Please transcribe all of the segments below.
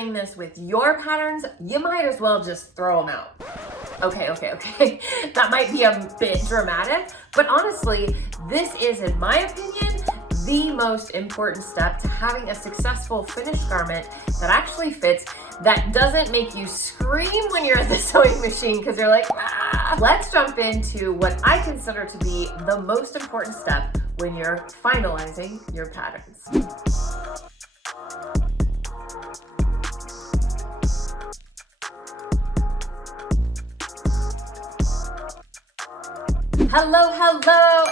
doing this with your patterns, you might as well just throw them out. Okay. That might be a bit dramatic, but honestly, this is, in my opinion, the most important step to having a successful finished garment that actually fits, that doesn't make you scream when you're at the sewing machine because you're like, ah. Let's jump into what I consider to be the most important step when you're finalizing your patterns. Hello,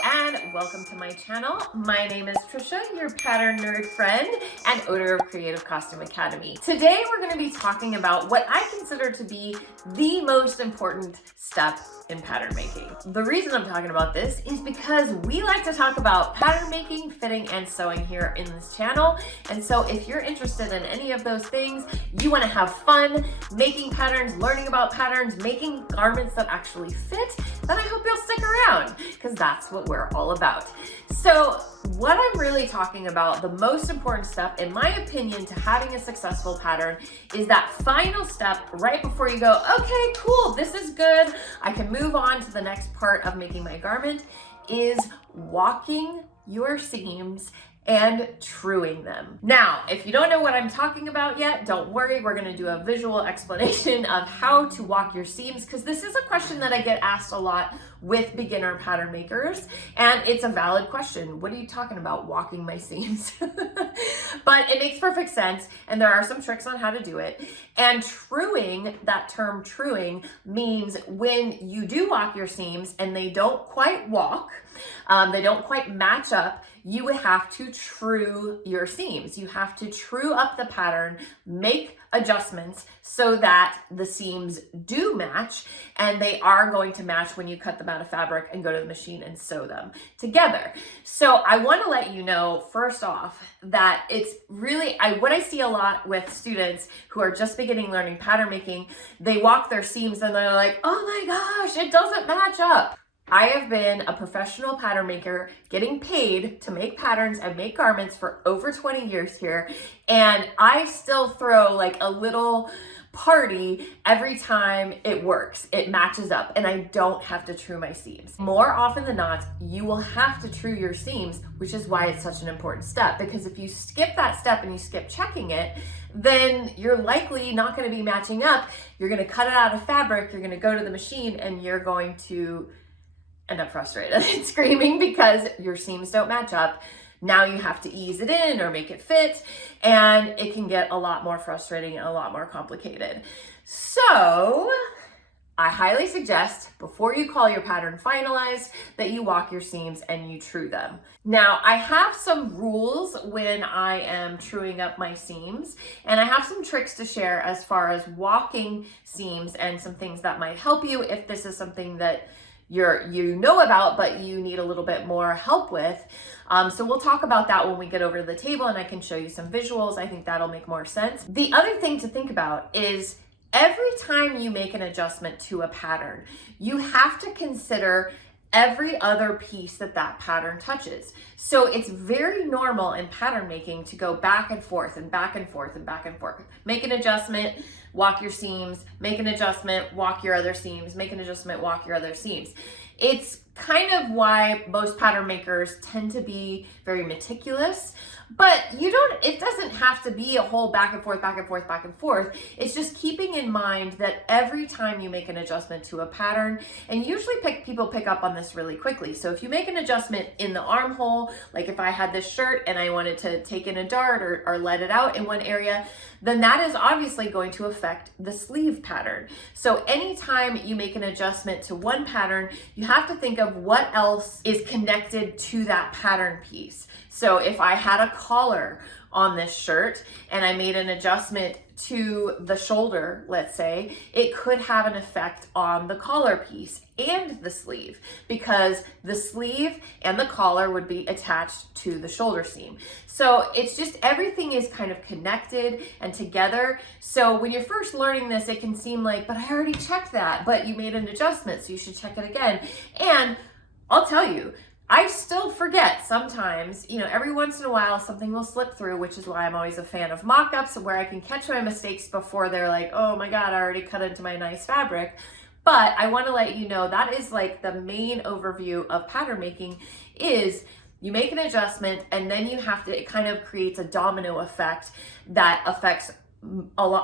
and welcome to my channel. My name is Trisha, your pattern nerd friend and owner of Creative Costume Academy. Today, we're going to be talking about what I consider to be the most important step in pattern making. The reason I'm talking about this is because we like to talk about pattern making, fitting, and sewing here in this channel. And so if you're interested in any of those things, you want to have fun making patterns, learning about patterns, making garments that actually fit, then I hope you'll stick around because that's what we're all about. So what I'm really talking about, the most important step, in my opinion, to having a successful pattern is that final step right before you go, okay, cool, this is good, I can move on to the next part of making my garment, is walking your seams and truing them. Now, if you don't know what I'm talking about yet, don't worry, we're gonna do a visual explanation of how to walk your seams, because this is a question that I get asked a lot with beginner pattern makers, and it's a valid question. What are you talking about, walking my seams? But it makes perfect sense, and there are some tricks on how to do it. And truing, that term truing, means when you do walk your seams and they don't quite walk, they don't quite match up, you would have to true your seams. You have to true up the pattern, make adjustments so that the seams do match, and they are going to match when you cut them out of fabric and go to the machine and sew them together. So I want to let you know, first off, that it's really, what I see a lot with students who are just beginning learning pattern making, they walk their seams and they're like, oh my gosh, it doesn't match up. I have been a professional pattern maker getting paid to make patterns and make garments for over 20 years here. And I still throw like a little party every time it works. It matches up and I don't have to true my seams. More often than not, you will have to true your seams, which is why it's such an important step. Because if you skip that step and you skip checking it, then you're likely not going to be matching up. You're going to cut it out of fabric, you're going to go to the machine, and you're going to end up frustrated and screaming because your seams don't match up. Now you have to ease it in or make it fit, and it can get a lot more frustrating and a lot more complicated. So I highly suggest, before you call your pattern finalized, that you walk your seams and you true them. Now, I have some rules when I am truing up my seams, and I have some tricks to share as far as walking seams and some things that might help you if this is something that you know about, but you need a little bit more help with. So we'll talk about that when we get over to the table and I can show you some visuals. I think that'll make more sense. The other thing to think about is every time you make an adjustment to a pattern, you have to consider every other piece that pattern touches. So it's very normal in pattern making to go back and forth and back and forth and back and forth. Make an adjustment, walk your seams, make an adjustment, walk your other seams, make an adjustment, walk your other seams. It's kind of why most pattern makers tend to be very meticulous, but it doesn't have to be a whole back and forth, back and forth, back and forth. It's just keeping in mind that every time you make an adjustment to a pattern, and usually people pick up on this really quickly. So if you make an adjustment in the armhole, like if I had this shirt and I wanted to take in a dart or let it out in one area, then that is obviously going to affect the sleeve pattern. So anytime you make an adjustment to one pattern, you have to think of what else is connected to that pattern piece. So if I had a collar on this shirt and I made an adjustment to the shoulder, let's say, it could have an effect on the collar piece and the sleeve, because the sleeve and the collar would be attached to the shoulder seam. So it's just, everything is kind of connected and together. So when you're first learning this, it can seem like, but I already checked that, but you made an adjustment, so you should check it again. And I'll tell you, I still forget sometimes, every once in a while something will slip through, which is why I'm always a fan of mock-ups, where I can catch my mistakes before they're like, oh my God, I already cut into my nice fabric. But I want to let you know that is like the main overview of pattern making is you make an adjustment and then you have to, it kind of creates a domino effect that affects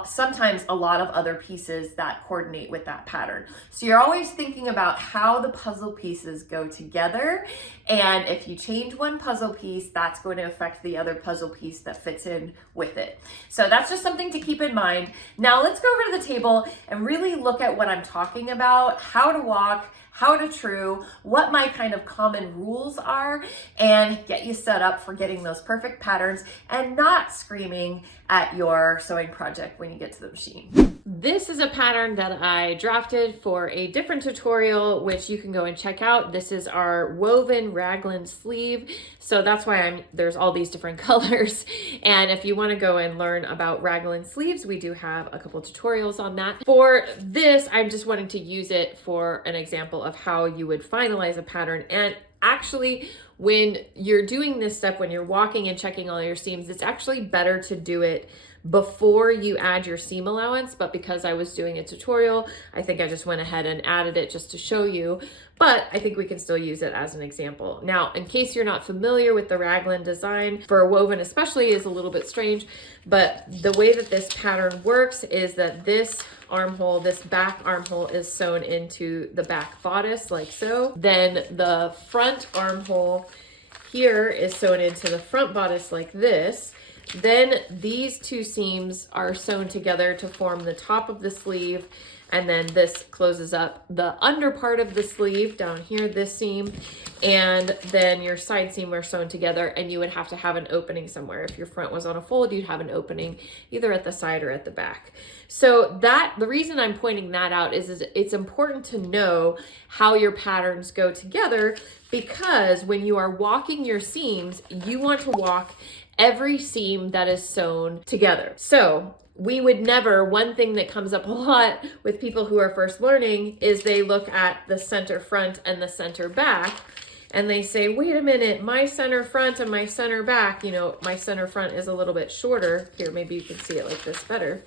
sometimes a lot of other pieces that coordinate with that pattern. So you're always thinking about how the puzzle pieces go together. And if you change one puzzle piece, that's going to affect the other puzzle piece that fits in with it. So that's just something to keep in mind. Now let's go over to the table and really look at what I'm talking about, how to walk, how to true, what my kind of common rules are, and get you set up for getting those perfect patterns and not screaming at your sewing project when you get to the machine. This is a pattern that I drafted for a different tutorial, which you can go and check out. This is our woven raglan sleeve. So that's why there's all these different colors. And if you want to go and learn about raglan sleeves, we do have a couple tutorials on that. For this, I'm just wanting to use it for an example of how you would finalize a pattern. And actually, when you're doing this step, when you're walking and checking all your seams, it's actually better to do it before you add your seam allowance. But because I was doing a tutorial, I think I just went ahead and added it just to show you. But I think we can still use it as an example. Now, in case you're not familiar with the raglan design, for a woven especially is a little bit strange, but the way that this pattern works is that this armhole, this back armhole is sewn into the back bodice like so. Then the front armhole here is sewn into the front bodice like this. Then these two seams are sewn together to form the top of the sleeve, and then this closes up the under part of the sleeve down here, this seam, and then your side seam are sewn together, and you would have to have an opening somewhere. If your front was on a fold, you'd have an opening either at the side or at the back. So the reason I'm pointing that out is it's important to know how your patterns go together, because when you are walking your seams, you want to walk every seam that is sewn together. So we would never, one thing that comes up a lot with people who are first learning is they look at the center front and the center back and they say, wait a minute, my center front and my center back, my center front is a little bit shorter. Here, maybe you can see it like this better.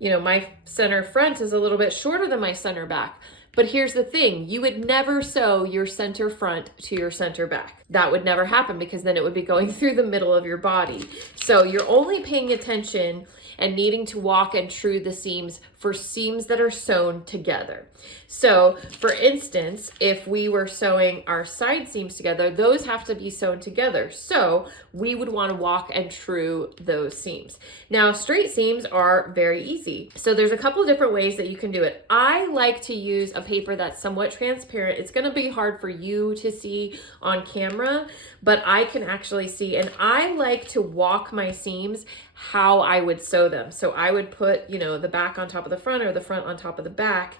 My center front is a little bit shorter than my center back. But here's the thing, you would never sew your center front to your center back. That would never happen, because then it would be going through the middle of your body. So you're only paying attention and needing to walk and true the seams for seams that are sewn together. So for instance, if we were sewing our side seams together, those have to be sewn together. So we would want to walk and true those seams. Now, straight seams are very easy. So there's a couple of different ways that you can do it. I like to use a paper that's somewhat transparent. It's going to be hard for you to see on camera, but I can actually see, and I like to walk my seams how I would sew them. So I would put, the back on top of the front or the front on top of the back.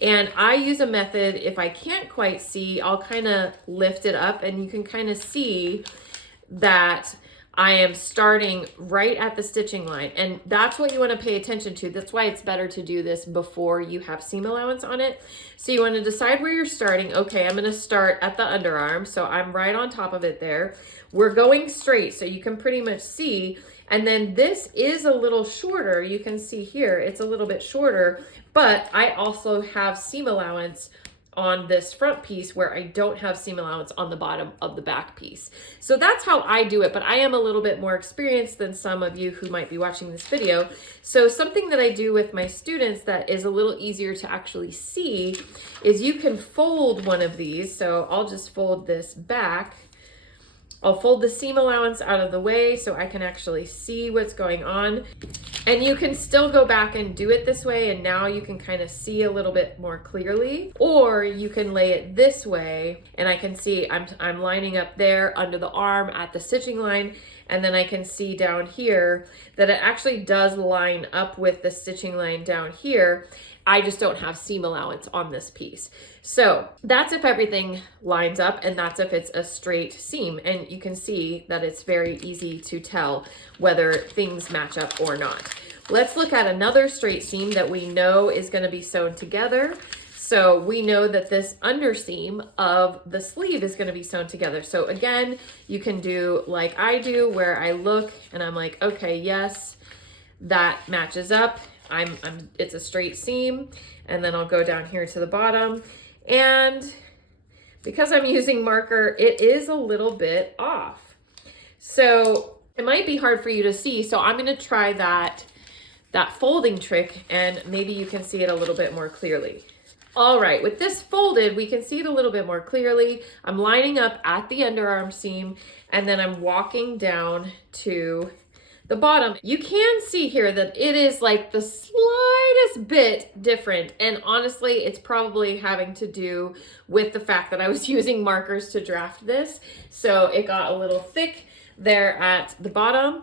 And I use a method, if I can't quite see, I'll kind of lift it up and you can kind of see that I am starting right at the stitching line. And that's what you want to pay attention to. That's why it's better to do this before you have seam allowance on it. So you want to decide where you're starting. Okay, I'm going to start at the underarm. So I'm right on top of it there. We're going straight, so you can pretty much see. And then this is a little shorter. You can see here, it's a little bit shorter, but I also have seam allowance on this front piece where I don't have seam allowance on the bottom of the back piece. So that's how I do it, but I am a little bit more experienced than some of you who might be watching this video. So something that I do with my students that is a little easier to actually see is you can fold one of these. So I'll just fold this back. I'll fold the seam allowance out of the way so I can actually see what's going on. And you can still go back and do it this way, and now you can kind of see a little bit more clearly. Or you can lay it this way, and I can see I'm lining up there under the arm at the stitching line, and then I can see down here that it actually does line up with the stitching line down here. I just don't have seam allowance on this piece. So that's if everything lines up, and that's if it's a straight seam. And you can see that it's very easy to tell whether things match up or not. Let's look at another straight seam that we know is going to be sewn together. So we know that this underseam of the sleeve is going to be sewn together. So again, you can do like I do, where I look and I'm like, okay, yes, that matches up. It's a straight seam. And then I'll go down here to the bottom. And because I'm using marker, it is a little bit off. So it might be hard for you to see. So I'm going to try that folding trick, and maybe you can see it a little bit more clearly. All right, with this folded, we can see it a little bit more clearly. I'm lining up at the underarm seam, and then I'm walking down to the bottom. You can see here that it is like the slightest bit different. And honestly, it's probably having to do with the fact that I was using markers to draft this. So it got a little thick there at the bottom.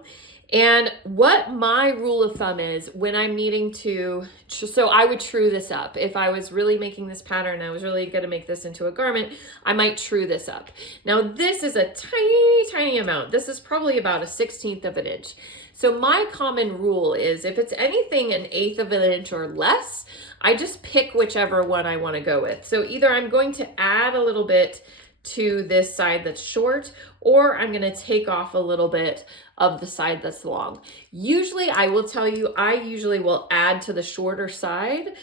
And what my rule of thumb is when I'm needing to, so I would true this up. If I was really making this pattern, I was really going to make this into a garment, I might true this up. Now this is a tiny, tiny amount. This is probably about a 1/16 of an inch. So my common rule is if it's anything 1/8 of an inch or less, I just pick whichever one I want to go with. So either I'm going to add a little bit to this side that's short, or I'm going to take off a little bit of the side that's long. Usually, I will tell you, I usually will add to the shorter side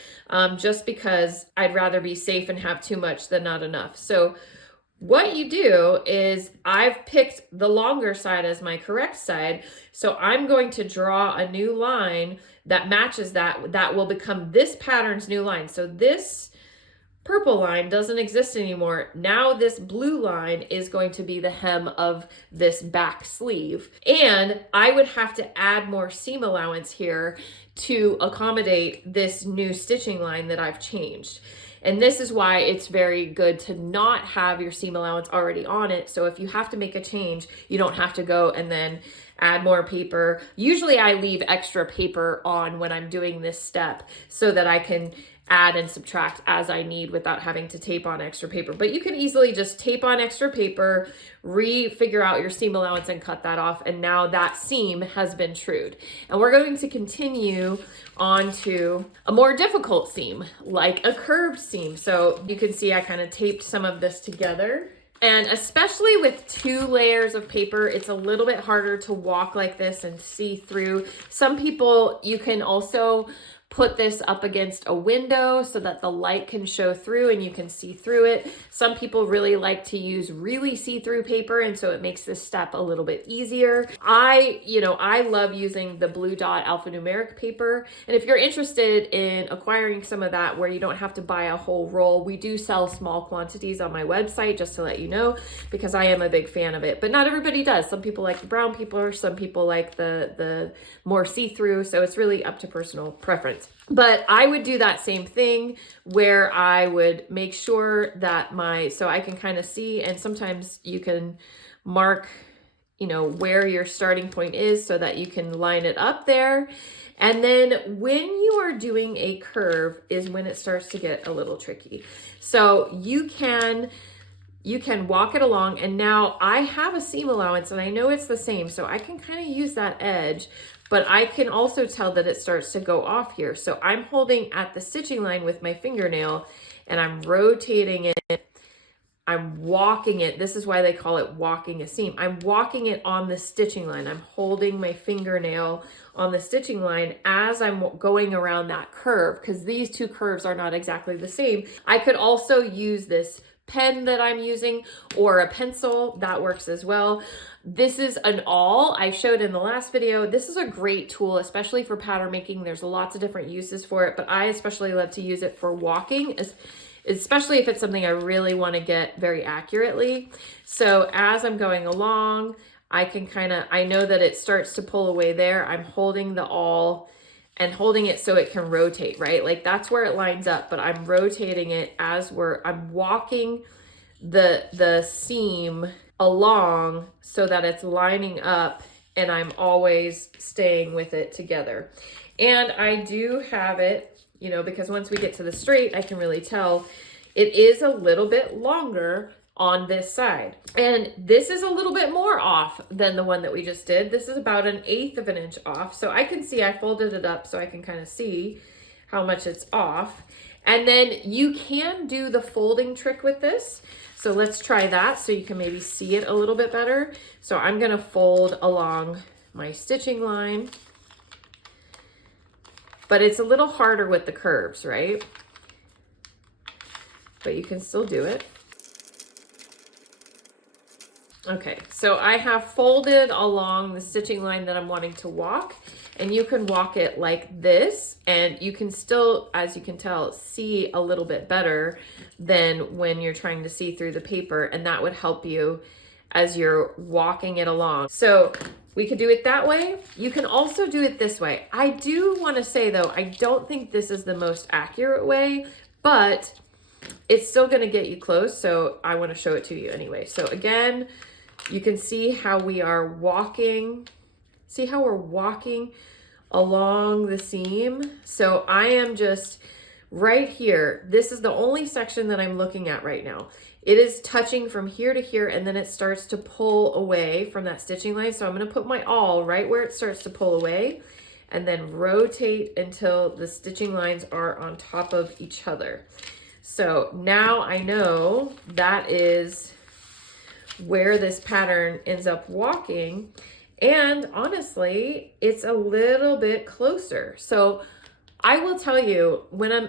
just because I'd rather be safe and have too much than not enough. So what you do is I've picked the longer side as my correct side. So I'm going to draw a new line that matches that will become this pattern's new line. So this purple line doesn't exist anymore. Now this blue line is going to be the hem of this back sleeve. And I would have to add more seam allowance here to accommodate this new stitching line that I've changed. And this is why it's very good to not have your seam allowance already on it. So if you have to make a change, you don't have to go and then add more paper. Usually I leave extra paper on when I'm doing this step so that I can add and subtract as I need without having to tape on extra paper. But you can easily just tape on extra paper, figure out your seam allowance and cut that off. And now that seam has been trued. And we're going to continue on to a more difficult seam, like a curved seam. So you can see I kind of taped some of this together. And especially with 2 layers of paper, it's a little bit harder to walk like this and see through. Some people, you can also put this up against a window so that the light can show through and you can see through it. Some people really like to use really see-through paper, and so it makes this step a little bit easier. I love using the Blue Dot alphanumeric paper. And if you're interested in acquiring some of that where you don't have to buy a whole roll, we do sell small quantities on my website, just to let you know, because I am a big fan of it. But not everybody does. Some people like the brown paper, some people like the more see-through, so it's really up to personal preference. But I would do that same thing where I would make sure that so I can kind of see, and sometimes you can mark, where your starting point is so that you can line it up there. And then when you are doing a curve is when it starts to get a little tricky. So you can walk it along, and now I have a seam allowance and I know it's the same, so I can kind of use that edge, but I can also tell that it starts to go off here. So I'm holding at the stitching line with my fingernail and I'm rotating it. I'm walking it. This is why they call it walking a seam. I'm walking it on the stitching line. I'm holding my fingernail on the stitching line as I'm going around that curve, because these 2 curves are not exactly the same. I could also use this pen that I'm using or a pencil. That works as well. This is an awl I showed in the last video. This is a great tool, especially for pattern making. There's lots of different uses for it, but I especially love to use it for walking, especially if it's something I really want to get very accurately. So as I'm going along, I know that it starts to pull away there. I'm holding the awl and holding it so it can rotate, right? Like that's where it lines up, but I'm rotating it as I'm walking the seam along so that it's lining up and I'm always staying with it together. And I do have it, because once we get to the straight, I can really tell it is a little bit longer on this side. And this is a little bit more off than the one that we just did. This is about 1/8 of an inch off. So I can see I folded it up so I can kind of see how much it's off. And then you can do the folding trick with this. So let's try that so you can maybe see it a little bit better. So I'm gonna fold along my stitching line, but it's a little harder with the curves, right? But you can still do it. Okay, so I have folded along the stitching line that I'm wanting to walk, and you can walk it like this, and you can still, as you can tell, see a little bit better than when you're trying to see through the paper, and that would help you as you're walking it along. So we could do it that way. You can also do it this way. I do want to say though, I don't think this is the most accurate way, but it's still going to get you close. So I want to show it to you anyway. So again, you can see how we are walking. See how we're walking along the seam? So I am just right here. This is the only section that I'm looking at right now. It is touching from here to here, and then it starts to pull away from that stitching line. So I'm going to put my awl right where it starts to pull away, and then rotate until the stitching lines are on top of each other. So now I know that is where this pattern ends up walking. And honestly, it's a little bit closer. So I will tell you,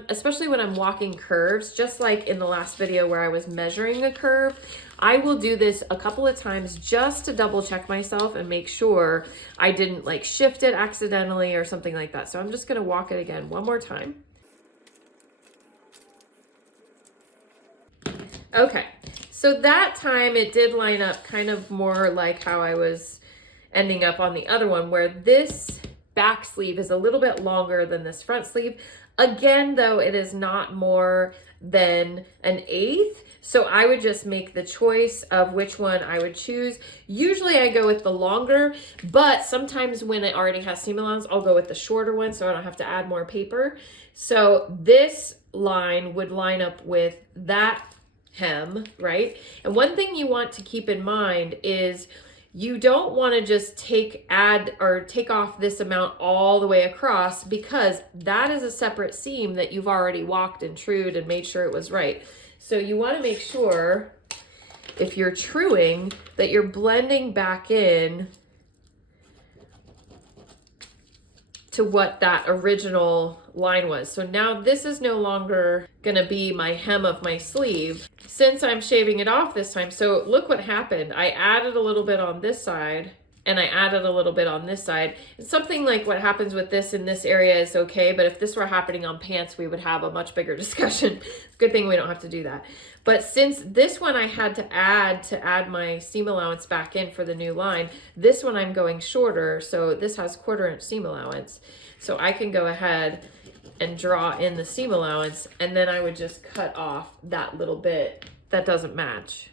especially when I'm walking curves, just like in the last video where I was measuring a curve, I will do this a couple of times just to double check myself and make sure I didn't like shift it accidentally or something like that. So I'm just gonna walk it again one more time. Okay, so that time it did line up kind of more like how I was ending up on the other one, where this back sleeve is a little bit longer than this front sleeve. Again, though, it is not more than 1/8. So I would just make the choice of which one I would choose. Usually I go with the longer, but sometimes when it already has seam allowance, I'll go with the shorter one so I don't have to add more paper. So this line would line up with that hem, right? And one thing you want to keep in mind is you don't want to just take off this amount all the way across, because that is a separate seam that you've already walked and trued and made sure it was right. So you want to make sure, if you're truing, that you're blending back in to what that original line was. So now this is no longer going to be my hem of my sleeve since I'm shaving it off this time. So look what happened. I added a little bit on this side and I added a little bit on this side. It's something like what happens with this in this area is okay, but if this were happening on pants, we would have a much bigger discussion. Good thing we don't have to do that. But since this one I had to add my seam allowance back in for the new line, this one I'm going shorter, so this has 1/4 inch seam allowance. So I can go ahead and draw in the seam allowance, and then I would just cut off that little bit that doesn't match.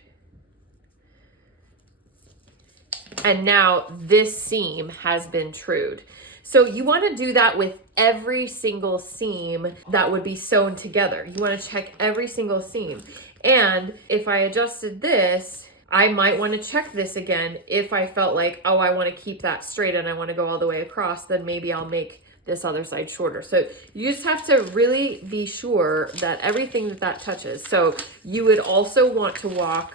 And now this seam has been trued. So you want to do that with every single seam that would be sewn together. You want to check every single seam. And if I adjusted this, I might want to check this again. If I felt like, oh, I want to keep that straight and I want to go all the way across, then maybe I'll make this other side shorter. So you just have to really be sure that everything that touches. So you would also want to walk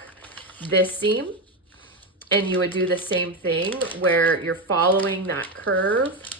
this seam, and you would do the same thing where you're following that curve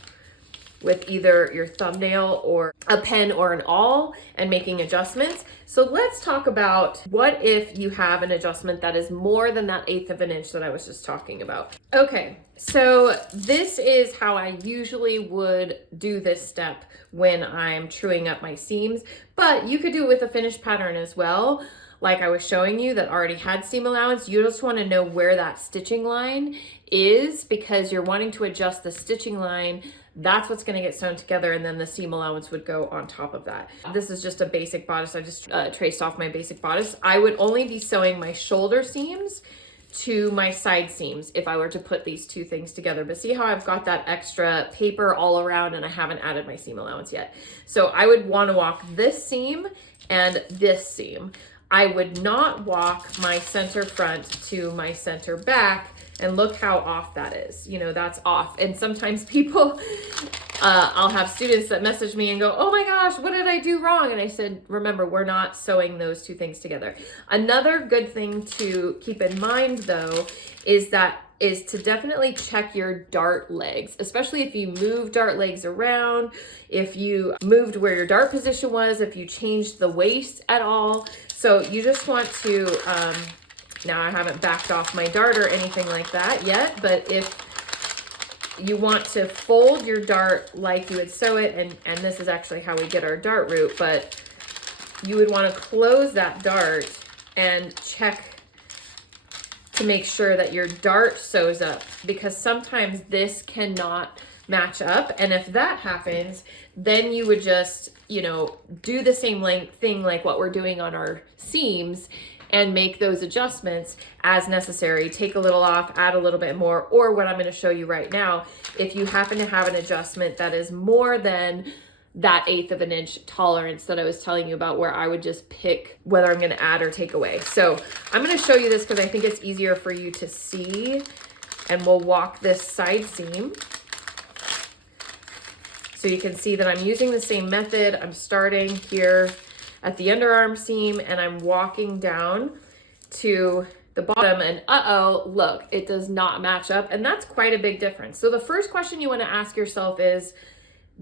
with either your thumbnail or a pen or an awl and making adjustments. So let's talk about what if you have an adjustment that is more than that 1/8 of an inch that I was just talking about. Okay, so this is how I usually would do this step when I'm truing up my seams, but you could do it with a finished pattern as well. Like I was showing you that already had seam allowance. You just want to know where that stitching line is, because you're wanting to adjust the stitching line. That's what's going to get sewn together, and then the seam allowance would go on top of that. This is just a basic bodice. I just traced off my basic bodice. I would only be sewing my shoulder seams to my side seams if I were to put these two things together. But see how I've got that extra paper all around and I haven't added my seam allowance yet. So I would want to walk this seam and this seam. I would not walk my center front to my center back, And look how off that is. You know, that's off. And sometimes people, I'll have students that message me and go, oh my gosh, what did I do wrong? And I said, remember, we're not sewing those two things together. Another good thing to keep in mind though, is to definitely check your dart legs, especially if you move dart legs around, if you moved where your dart position was, if you changed the waist at all. So you just want to, now I haven't backed off my dart or anything like that yet, but if you want to fold your dart like you would sew it, and this is actually how we get our dart root, but you would want to close that dart and check to make sure that your dart sews up, because sometimes this cannot match up. And if that happens, then you would just, you know, do the same length thing like what we're doing on our seams and make those adjustments as necessary. Take a little off, add a little bit more, or what I'm going to show you right now, if you happen to have an adjustment that is more than that 1/8 of an inch tolerance that I was telling you about, where I would just pick whether I'm going to add or take away. So I'm going to show you this because I think it's easier for you to see, and we'll walk this side seam. So you can see that I'm using the same method. I'm starting here at the underarm seam and I'm walking down to the bottom, and look, it does not match up. And that's quite a big difference. So the first question you want to ask yourself is,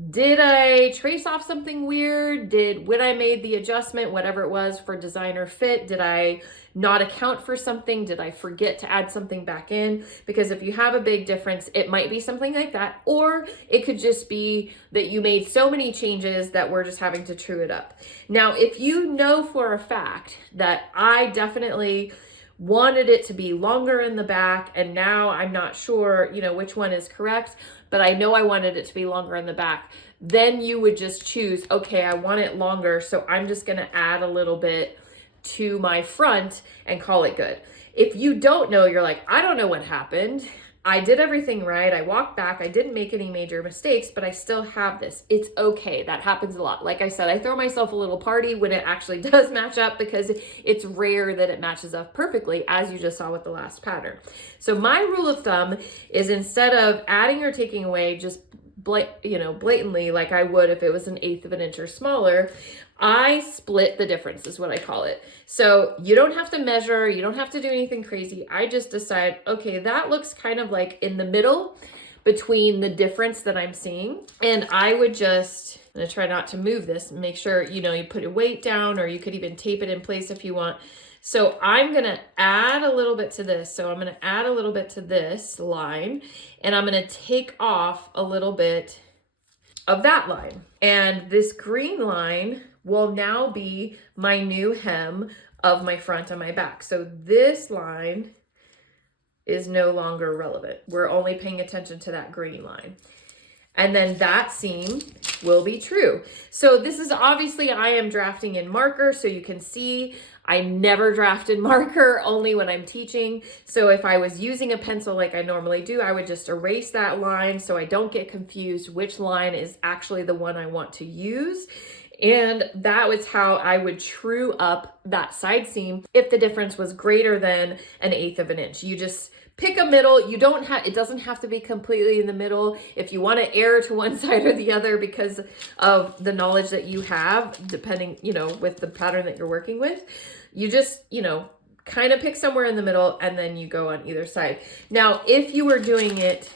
did I trace off something weird? When I made the adjustment, whatever it was for designer fit, did I not account for something? Did I forget to add something back in? Because if you have a big difference, it might be something like that, or it could just be that you made so many changes that we're just having to true it up. Now, if you know for a fact that I definitely wanted it to be longer in the back, and now I'm not sure, you know, which one is correct, but I know I wanted it to be longer in the back, then you would just choose, okay, I want it longer, so I'm just going to add a little bit to my front and call it good. If you don't know, you're like, I don't know what happened. I did everything right. I walked back. I didn't make any major mistakes, but I still have this. It's okay. That happens a lot. Like I said, I throw myself a little party when it actually does match up, because it's rare that it matches up perfectly, as you just saw with the last pattern. So my rule of thumb is, instead of adding or taking away just blatantly, like I would if it was an 1/8 of an inch or smaller, I split the difference, is what I call it. So you don't have to measure, you don't have to do anything crazy. I just decide, okay, that looks kind of like in the middle between the difference that I'm seeing. And I would just, I'm gonna try not to move this, make sure, you know, you put your weight down, or you could even tape it in place if you want. So I'm gonna add a little bit to this. So I'm gonna add a little bit to this line, and I'm gonna take off a little bit of that line. And this green line will now be my new hem of my front and my back. So this line is no longer relevant. We're only paying attention to that green line. And then that seam will be true. So this is obviously, I am drafting in marker, so you can see I never draft in marker, only when I'm teaching. So if I was using a pencil like I normally do, I would just erase that line so I don't get confused which line is actually the one I want to use. And that was how I would true up that side seam if the difference was greater than an 1/8 of an inch. You just pick a middle. You don't have, it doesn't have to be completely in the middle. If you want to err to one side or the other because of the knowledge that you have, depending, you know, with the pattern that you're working with, you just, you know, kind of pick somewhere in the middle and then you go on either side. Now, if you were doing it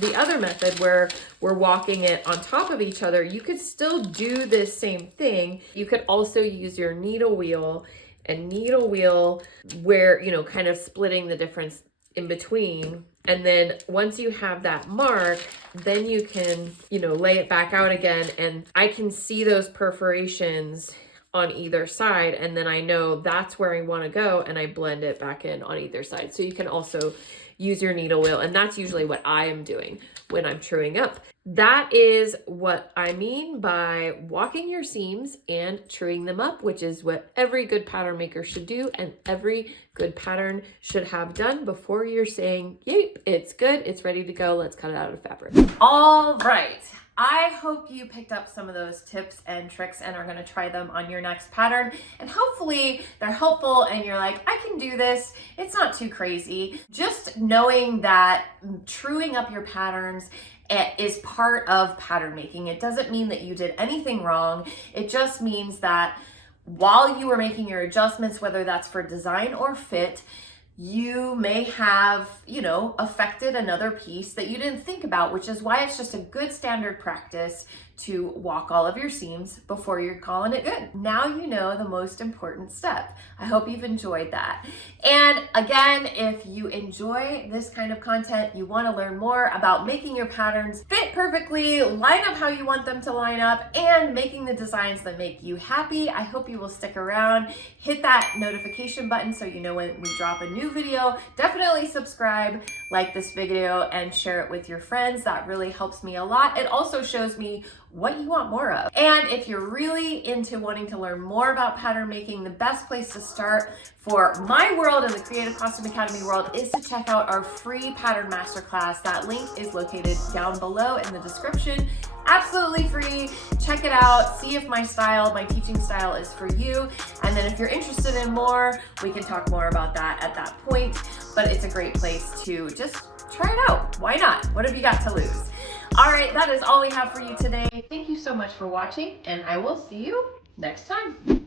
the other method where we're walking it on top of each other, you could still do this same thing. You could also use your needle wheel and needle wheel where, you know, kind of splitting the difference in between. And then once you have that mark, then you can, you know, lay it back out again. And I can see those perforations on either side. And then I know that's where I want to go, and I blend it back in on either side. So you can also use your needle wheel. And that's usually what I am doing when I'm truing up. That is what I mean by walking your seams and truing them up, which is what every good pattern maker should do, and every good pattern should have done before you're saying, yep, it's good, it's ready to go, let's cut it out of fabric. All right. I hope you picked up some of those tips and tricks and are going to try them on your next pattern. And hopefully they're helpful and you're like, I can do this. It's not too crazy. Just knowing that truing up your patterns is part of pattern making. It doesn't mean that you did anything wrong. It just means that while you were making your adjustments, whether that's for design or fit, you may have, affected another piece that you didn't think about, which is why it's just a good standard practice to walk all of your seams before you're calling it good. Now you know the most important step. I hope you've enjoyed that. And again, if you enjoy this kind of content, you want to learn more about making your patterns fit perfectly, line up how you want them to line up, and making the designs that make you happy, I hope you will stick around. Hit that notification button so you know when we drop a new video. Definitely subscribe, like this video, and share it with your friends. That really helps me a lot. It also shows me what you want more of. And if you're really into wanting to learn more about pattern making, the best place to start for my world and the Creative Costume Academy world is to check out our free pattern masterclass. That link is located down below in the description. Absolutely free. Check it out. See if my teaching style is for you. And then if you're interested in more, we can talk more about that at that point. But it's a great place to just try it out. Why not? What have you got to lose? All right, that is all we have for you today. Thank you so much for watching, and I will see you next time.